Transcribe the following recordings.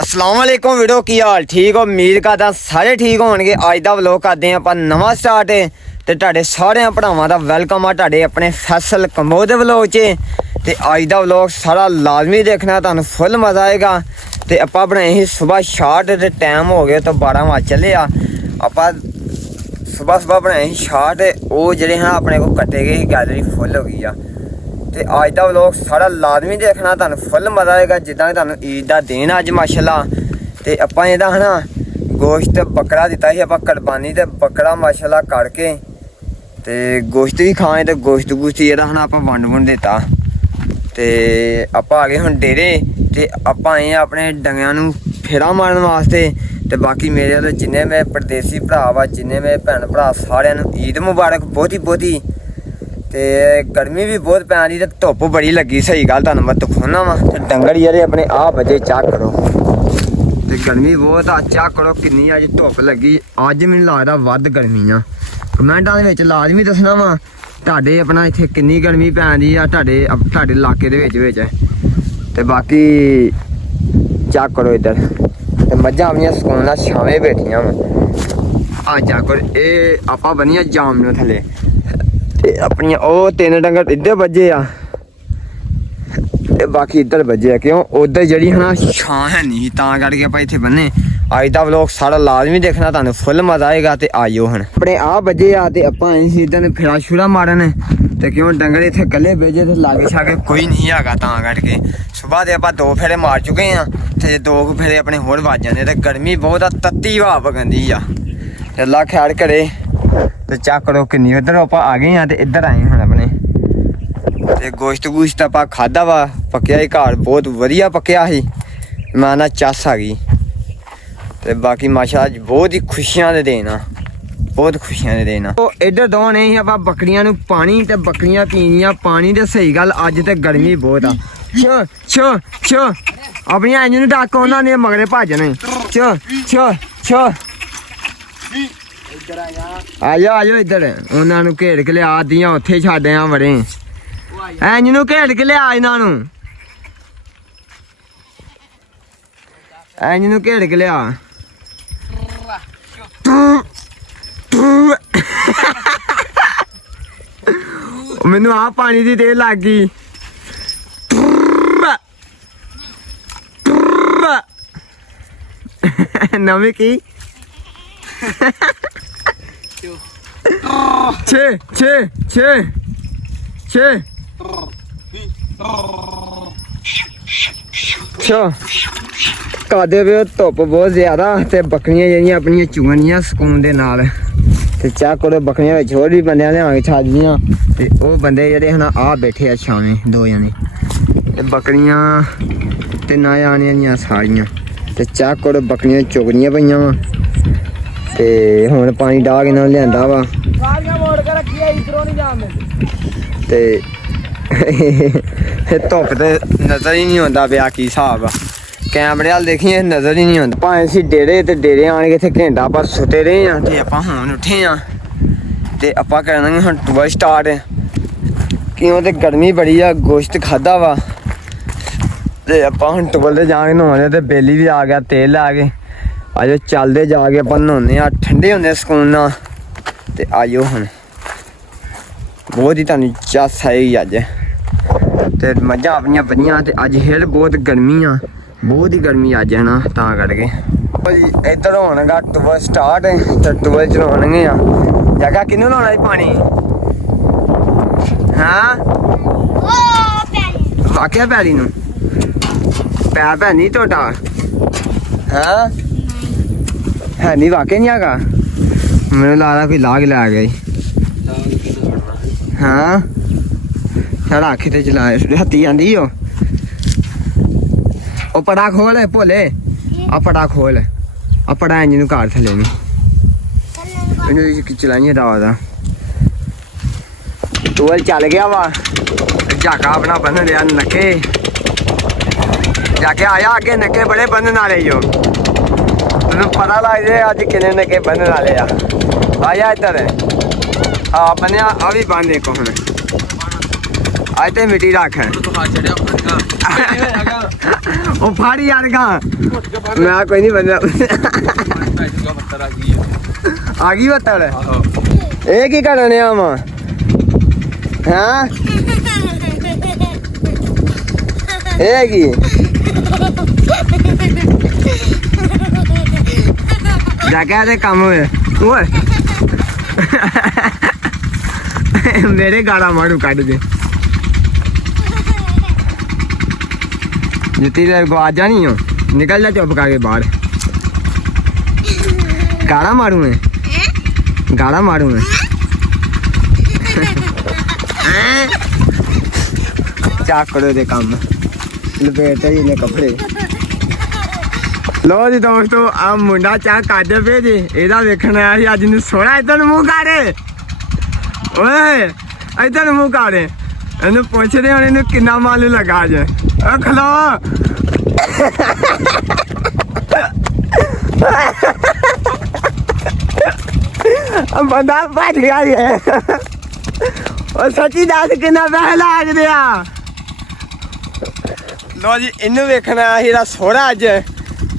अस्सलाम वालेकुम वीडियो की हाल ठीक हो उम्मीद करदा सारे ठीक होणगे। अज दा व्लॉग करदे आपां नवां स्टार्ट है ते तुहाडे सारे भरावां दा वेलकम आ तुहाडे अपने फैसल कंबोज दे व्लॉग च। ते अज दा व्लॉग सारा लाजमी देखना, तुहानूं फुल मज़ा आएगा। ते आपां बनाए ही सुबह शार्ट ते टाइम हो गया तो 12 वज चले आ। आपां सुबह बनाए ही शार्ट, वो जेह्ड़े हैं अपने को कट्टे गए, गैलरी फुल हो गई आ। ते अज दा व्लॉग सारा लाजमी देखना, तुहानूं फुल मज़ा आएगा। जिद्दां तुहानूं ईद दा दिन अज माशाअल्लाह ते आपां इहदा है ना गोश्त बकरा दिता ही आपां कुर्बानी, ते बकरा माशाअल्लाह करके ते गोश्त भी खाए ते गोश्त जेह्ड़ा है ना आपां वंड दिता। ते आपां आ गए हुण डेरे ते आपां आए अपने डंगियां नूं फेरा मारन वास्ते। ते बाकी मेरे वाले जिन्ने मेरे परदेसी भरा वा, जिन्ने मेरे भैन भरा, सारिआं नूं ईद मुबारक बहुती। ते गर्मी भी बहुत पै दी ते धुप्प बड़ी लगी। सही गल तुहानूं मैं दिखाना वा ते डंगर जेह्ड़े अपने आ बजे चेक करो ते गर्मी बहुत आ। चेक करो किन्नी अज धुप्प लगी। अज मैनूं लगदा वध गर्मी आ। कमेंटां दे विच लाजमी दस्सना वा तुहाडे अपना इत्थे किन्नी गर्मी पै दी आ तुहाडे इलाके दे विच। ते बाकी चेक करो इधर ते मज्झां अपनियां सकून नाल छावें बैठियां वा। आ चेक करो, एह् आपां बनियां जामनू थल्ले ते अपनियां ओह् 3 डंगर इद्धर बज्जे आ ते बाकी इद्धर बज्जे आ। क्यों उद्धर जेह्ड़ी है ना छां है नहीं, तां करके आपां इत्थे बन्ने। अज दा व्लॉग सारा लाजमी देखना, तुहानूं फुल मज़ा आएगा। ते आइयो हुण अपने आ बजे आ ते आपां इसी इद्धर फेरा छुरा मारन। ते क्यों डंगर इत्थे कल्ले भेजे ते लागे शागे कोई नहीं हैगा, तां करके सुबह दे आपां 2 फेरे मार चुके हैं ते 2 फेरे अपने होर वज जाने। ते गर्मी बहुत आ, तत्ती हवा वगदी आ। ते अल्लाह खैर करे। ते चेक करो किन्नी उधर आपां आ गए हैं ते इधर आए हुण अपने। ते गोश्त आपां खादा वा, पक्किया ही घर बहुत वधिया पक्किया ही, मैं ना चस आ गई। ते बाकी माशाअल्लाह बहुत ही खुशियां दे दिन आ, बहुत खुशियां दे दिन आ। तो इधर दोने ही आपां बकरियां नूं पानी ते बकरियां पीनियां पानी। ते सही गल अज ते गर्मी बहुत आ। छ अपनियां इंज नूं डक उन्हां ने मगरे भजने। छ आ जाओ इधर, उन्हां नूं घेड़ के लिया दियां उत्थे छड्ड आ बड़े। इंज नूं घेड़ के लिया इन्हां नूं, इंज नूं घेड़ के लिया। मैनू आ पानी दी देर लग गई। नवी की कादे पे धुप्प बहुत ज्यादा ते बकरियां जेह्ड़ियां अपनियां चुगनियां सकून दे नाल। ते चेक करो बकरियां विच होर भी बंदे लिया छादियां ते ओह् बंदे जेह्ड़े हैं आ बैठे आ छावें 2 जने। ते बकरियां ते ना आने दियां सारियां। ते चेक करो बकरियां चुगनियां पईयां वा ते हुण पानी डाह के लिआंदा वा ते धुप्प ते नज़र ही नहीं आंदा पिया की हिसाब आ। कैमरे वाल देखिए नज़र ही नहीं आंदा। भाएं इसी डेरे ते डेरे आन के इत्थे घंटा पर सुते रहे हैं ते आपां हुण उठे आ ते आपां करना हुण टूर स्टार्ट। क्यों ते गर्मी बड़ी आ, गोश्त खादा वा ते आपां हुण टूर ते जाके नहाने। ते बेली भी आ गया, तेल लै के आजो चलदे जाके आपां नहाने आ, ठंडे होंदे सकून नाल। ते आइयो हुण बहुत ही तुहानूं चस आएगी अज्ज। ते मज्झां अपनियां बनियां ते अज्ज हेड़ बहुत गर्मी आ, बहुत ही गर्मी अज्ज है ना, तां करके इधर होगा टूर स्टार्ट। ते टूर चलाने आ जगह किन्नू लाना पानी। हाँ वाकया पैली नूं पैप है नहीं टोटा। हाँ है नहीं, वाकई नहीं हैगा। मैनूं लगदा कोई लाग लै गई। हाँ साढ़ा अख ते चलाए हत्ती आंदी ओ पड़ा खोल भोले, आ पड़ा खोल, आ पड़ा इंज नूं कार थल्ले नूं इन्हूं चलाइए दा टूल चल गया वा। झाका अपना बन लिया नक्के जाके आया अगे नक्के बड़े बंधन वाले जो तेन पता लग जाए अज किन्ने नक्के बंधन वाले आया इधर। हाँ बनिया आ भी बंद एक हुण आज तो मिट्टी रख ਉਹ ਫੜ ਯਾਰ ਗਾ ਮੈਂ ਕੋਈ ਨਹੀਂ ਬੰਦਾ ਆ ਗਈ ਬੱਤਲ ਇਹ ਕੀ ਕਰਨ ਆ ਵਾ ਹਾਂ ਇਹ ਕੀ ਜਾ ਕੇ ਤੇ ਕੰਮ ਹੋਏ ਓਏ ਮੇਰੇ ਗਾੜਾ ਮਾਰੂ ਕੱਢ ਦੇ जितनी देर को आ जानी हो निकल जा चुप करके बाहर गाड़ा मारू मैं गाड़ा मारू मैं चाक करो दे काम लपेटे जी ने कपड़े लो जी दोस्तों आ मुंडा चाक काटे पे जी एदा देखना है अज नु सोना इधर मुंह काटे ओए इधर मुंह काटे ਇਹਨੂੰ ਪੁੱਛਦੇ ਹੁਣ ਇਹਨੂੰ ਕਿੰਨਾ ਮਾਲ ਲਗਾ ਜੇ ਆ ਖਲੋ ਆ ਬੰਦਾ ਭੱਜ ਗਿਆ ਇਹ ਉਹ ਸੱਚੀ ਦੱਸ ਕਿੰਨਾ ਪੈਸਾ ਲੱਗਦੇ ਆ ਲੋ ਜੀ ਇਹਨੂੰ ਵੇਖਣਾ ਇਹਦਾ ਸੋਹਣਾ ਅੱਜ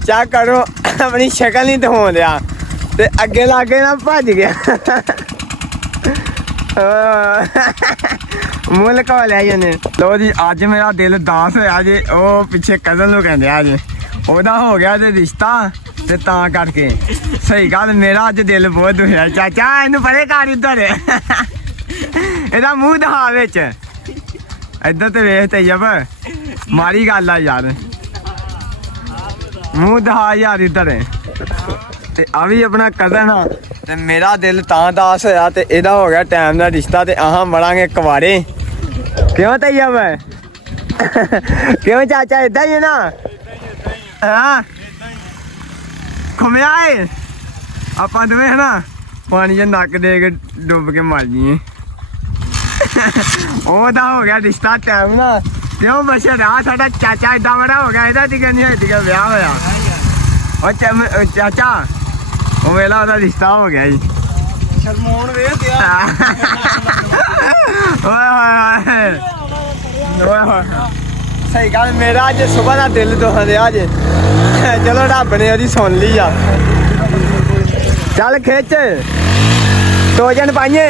ਚੈੱਕ ਕਰੋ ਆਪਣੀ ਸ਼ਕਲ ਨਹੀਂ ਦਿਖਾਉਣ ਦਿਆ ਤੇ ਅੱਗੇ ਲਾਗੇ ਨਾ ਭੱਜ ਗਿਆ ਮੁੱਲ ਕੋ ਲੈ ਜਾਂਦੇ ਲੋ ਜੀ ਅੱਜ ਮੇਰਾ ਦਿਲ ਦਾਸ ਹੋਇਆ ਜੇ ਉਹ ਪਿੱਛੇ ਕਜ਼ਨ ਨੂੰ ਕਹਿੰਦੇ ਆ ਜੇ ਉਹਦਾ ਹੋ ਗਿਆ ਤੇ ਰਿਸ਼ਤਾ ਤੇ ਤਾਂ ਕਰਕੇ ਸਹੀ ਗੱਲ ਮੇਰਾ ਅੱਜ ਦਿਲ ਬਹੁਤ ਦੁਖਿਆ ਚਾਚਾ ਇਹਨੂੰ ਪਰੇ ਕਰ ਇੱਧਰ ਇਹਦਾ ਮੂੰਹ ਦਿਖਾ ਵਿੱਚ ਇੱਧਰ ਤੇ ਵੇਖ ਤੇ ਜਬ ਮਾਰੀ ਗੱਲ ਆ ਯਾਰ ਮੂੰਹ ਦਿਖਾ ਯਾਰ ਇੱਧਰ ਤੇ ਆ ਵੀ ਆਪਣਾ ਕਜ਼ਨ ਆ ਤੇ ਮੇਰਾ ਦਿਲ ਤਾਂ ਦਾਸ ਹੋਇਆ ਤੇ ਇਹਦਾ ਹੋ ਗਿਆ ਟਾਈਮ ਦਾ ਰਿਸ਼ਤਾ ਤੇ ਆਹਾਂ ਮਰਾਂਗੇ ਕੁਵਾਰੇ ਕਿਉਂ ਤੈਯਬ ਕਿਉਂ ਚਾਚਾ ਏਦਾਂ ਹੀ ਹੈ ਨਾ ਹਾਂ ਘੁੰਮਿਆ ਏ ਆਪਾਂ ਦੋਵੇਂ ਹੈ ਨਾ ਪਾਣੀ 'ਚ ਨੱਕ ਦੇ ਕੇ ਡੁੱਬ ਕੇ ਮਰ ਜੀਏ ਉਹਦਾ ਹੋ ਗਿਆ ਰਿਸ਼ਤਾ ਟਾਈਮ ਨਾ ਤੇ ਉਹ ਬਸ਼ਰਾ ਸਾਡਾ ਚਾਚਾ ਏਦਾਂ ਬੜਾ ਹੋ ਗਿਆ ਇਹਦਾ ਟਿਕਾ ਨਹੀਂ ਹੋਇਆ ਵਿਆਹ ਹੋਇਆ ਉਹ ਚਾਚਾ ਉਹ ਵੇਲਾ ਉਹਦਾ ਰਿਸ਼ਤਾ ਹੋ ਗਿਆ ਜੀ ਸ਼ਰਮਾਉਣ ਵੇਖ ਦਿਆ ਓਏ ਹੋਏ ਸਹੀ ਗੱਲ ਮੇਰਾ ਅੱਜ ਸਵੇਰ ਦਾ ਦਿਲ ਦੁਖਾ ਦਿਆ ਅੱਜ ਚਲੋ ਰੱਬ ਨੇ ਉਹਦੀ ਸੁਣ ਲਈ ਆ ਚੱਲ ਖਿੱਚ ਟੋਜਨ ਪਾਈਏ